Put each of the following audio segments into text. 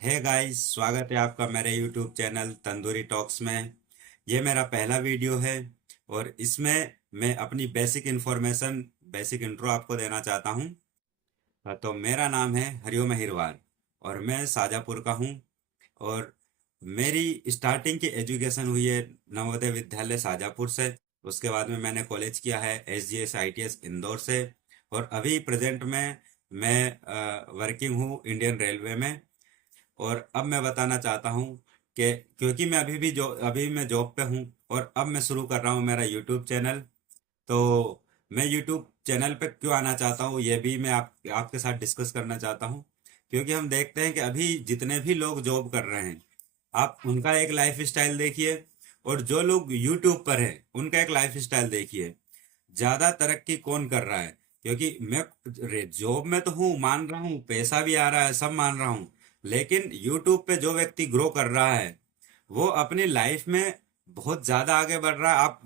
Hey guys, स्वागत है आपका मेरे यूट्यूब चैनल तंदूरी टॉक्स में। ये मेरा पहला वीडियो है और इसमें मैं अपनी बेसिक इन्फॉर्मेशन, बेसिक इंट्रो आपको देना चाहता हूँ। तो मेरा नाम है हरिओम अहिरवार और मैं शाजापुर का हूँ। और मेरी स्टार्टिंग की एजुकेशन हुई है नवोदय विद्यालय शाजापुर से। उसके बाद में मैंने कॉलेज किया है SGS ITS इंदौर से। और अभी प्रेजेंट में मैं वर्किंग हूँ इंडियन रेलवे में। और अब मैं बताना चाहता हूँ कि क्योंकि अभी मैं जॉब पे हूँ और अब मैं शुरू कर रहा हूँ मेरा यूट्यूब चैनल। तो मैं यूट्यूब चैनल पे क्यों आना चाहता हूँ ये भी मैं आपके साथ डिस्कस करना चाहता हूँ। क्योंकि हम देखते हैं कि अभी जितने भी लोग जॉब कर रहे हैं, आप उनका एक लाइफ स्टाइल देखिए, और जो लोग यूट्यूब पर हैं उनका एक लाइफ स्टाइल देखिए। ज्यादा तरक्की कौन कर रहा है? क्योंकि मैं जॉब में तो हूँ, मान रहा हूँ, पैसा भी आ रहा है, सब मान रहा हूँ। लेकिन यूट्यूब पे जो व्यक्ति ग्रो कर रहा है वो अपनी लाइफ में बहुत ज्यादा आगे बढ़ रहा है। आप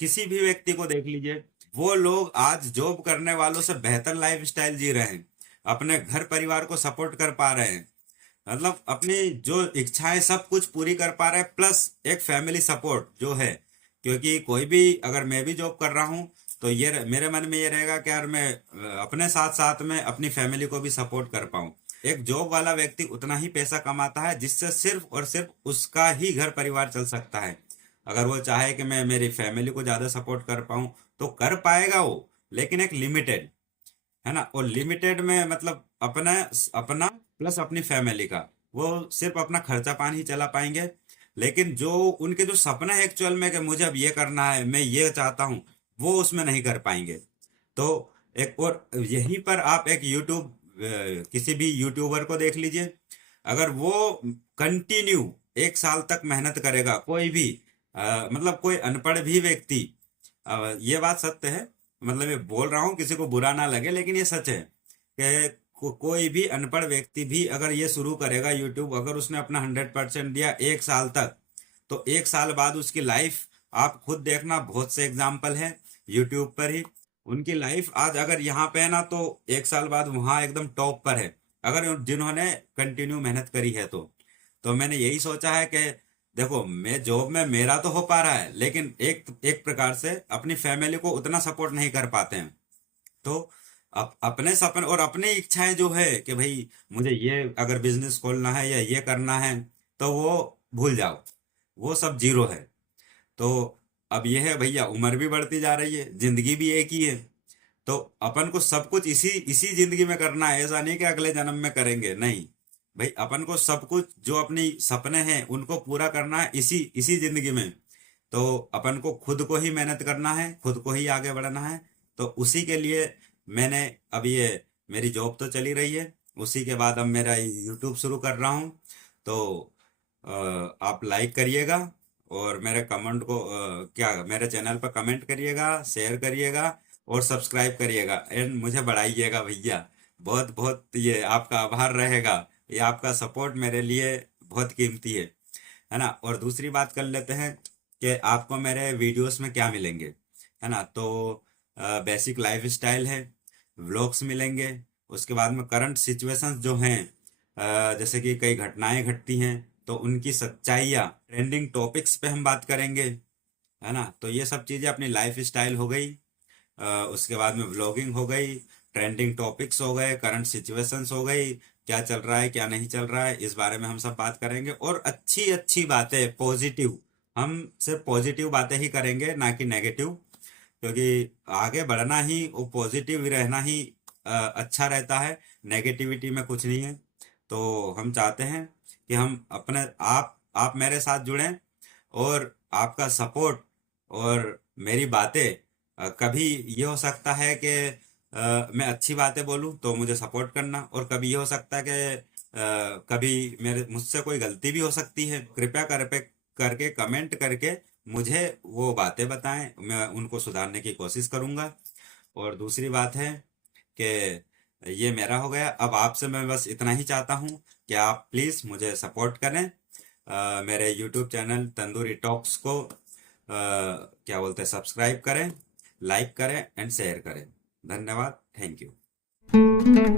किसी भी व्यक्ति को देख लीजिए, वो लोग आज जॉब करने वालों से बेहतर लाइफ स्टाइल जी रहे हैं, अपने घर परिवार को सपोर्ट कर पा रहे हैं। मतलब अपनी जो इच्छाएं सब कुछ पूरी कर पा रहे हैं, प्लस एक फैमिली सपोर्ट जो है। क्योंकि कोई भी, अगर मैं भी जॉब कर रहा हूँ तो ये मेरे मन में ये रहेगा कि यार मैं अपने साथ साथ में अपनी फैमिली को भी सपोर्ट कर पाऊँ। एक जॉब वाला व्यक्ति उतना ही पैसा कमाता है जिससे सिर्फ और सिर्फ उसका ही घर परिवार चल सकता है। अगर वो चाहे कि मैं मेरी फैमिली को ज्यादा सपोर्ट कर पाऊँ तो कर पाएगा वो, लेकिन एक लिमिटेड, है ना। और लिमिटेड में मतलब अपना अपना प्लस अपनी फैमिली का, वो सिर्फ अपना खर्चा पानी ही चला पाएंगे। लेकिन जो उनके जो सपना है एक्चुअल में कि मुझे अब ये करना है, मैं ये चाहता हूँ, वो उसमें नहीं कर पाएंगे। तो एक और यहीं पर आप एक किसी भी यूट्यूबर को देख लीजिए। अगर वो कंटिन्यू 1 साल तक मेहनत करेगा, कोई भी मतलब कोई अनपढ़ भी व्यक्ति, ये बात सत्य है, मतलब ये बोल रहा हूँ किसी को बुरा ना लगे, लेकिन ये सच है कि कोई भी अनपढ़ व्यक्ति भी अगर ये शुरू करेगा यूट्यूब, अगर उसने अपना 100% दिया 1 साल तक, तो 1 साल बाद उसकी लाइफ आप खुद देखना। बहुत से एग्जाम्पल है यूट्यूब पर ही, उनकी लाइफ आज अगर यहाँ पे है ना, तो 1 साल बाद वहां एकदम टॉप पर है, अगर जिन्होंने कंटिन्यू मेहनत करी है तो मैंने यही सोचा है कि देखो, मैं जॉब में मेरा तो हो पा रहा है, लेकिन एक एक प्रकार से अपनी फैमिली को उतना सपोर्ट नहीं कर पाते हैं। तो अपने सपने और अपनी इच्छाएं जो है कि भाई मुझे ये अगर बिजनेस खोलना है या ये करना है, तो वो भूल जाओ, वो सब जीरो है। तो अब ये है भैया, उम्र भी बढ़ती जा रही है, जिंदगी भी एक ही है। तो अपन को सब कुछ इसी इसी जिंदगी में करना है, ऐसा नहीं कि अगले जन्म में करेंगे, नहीं। भाई अपन को सब कुछ जो अपनी सपने हैं उनको पूरा करना है इसी इसी जिंदगी में। तो अपन को खुद को ही मेहनत करना है, खुद को ही आगे बढ़ना है। तो उसी के लिए मैंने, अब ये मेरी जॉब तो चली रही है, उसी के बाद अब मेरा यूट्यूब शुरू कर रहा हूँ। तो आप लाइक करिएगा और मेरे कमेंट को क्या मेरे चैनल पर कमेंट करिएगा, शेयर करिएगा और सब्सक्राइब करिएगा एंड मुझे बढ़ाइएगा भैया। बहुत बहुत ये आपका आभार रहेगा। ये आपका सपोर्ट मेरे लिए बहुत कीमती है ना। और दूसरी बात कर लेते हैं कि आपको मेरे वीडियोस में क्या मिलेंगे, है ना। तो बेसिक लाइफ स्टाइल है, व्लॉग्स मिलेंगे। उसके बाद में करंट सिचुएशंस जो हैं, जैसे कि कई घटनाएं घटती हैं तो उनकी सच्चाइयाँ, ट्रेंडिंग टॉपिक्स पे हम बात करेंगे, है ना। तो ये सब चीज़ें अपनी लाइफ स्टाइल हो गई। उसके बाद में व्लॉगिंग हो गई, ट्रेंडिंग टॉपिक्स हो गए, करंट सिचुएशंस हो गई, क्या चल रहा है क्या नहीं चल रहा है, इस बारे में हम सब बात करेंगे। और अच्छी अच्छी बातें, पॉजिटिव, हम सिर्फ पॉजिटिव बातें ही करेंगे, ना कि नेगेटिव। क्योंकि आगे बढ़ना ही, वो पॉजिटिव रहना ही अच्छा रहता है। नेगेटिविटी में कुछ नहीं है। तो हम चाहते हैं कि हम अपने आप मेरे साथ जुड़ें, और आपका सपोर्ट और मेरी बातें, कभी ये हो सकता है कि मैं अच्छी बातें बोलूं तो मुझे सपोर्ट करना, और कभी ये हो सकता है कि कभी मेरे मुझसे कोई गलती भी हो सकती है। कृपया करके कमेंट करके मुझे वो बातें बताएं, मैं उनको सुधारने की कोशिश करूंगा। और दूसरी बात है कि ये मेरा हो गया। अब आपसे मैं बस इतना ही चाहता हूँ कि आप प्लीज़ मुझे सपोर्ट करें, मेरे यूट्यूब चैनल तंदूरी टॉक्स को क्या बोलते हैं, सब्सक्राइब करें, लाइक करें एंड शेयर करें। धन्यवाद, थैंक यू।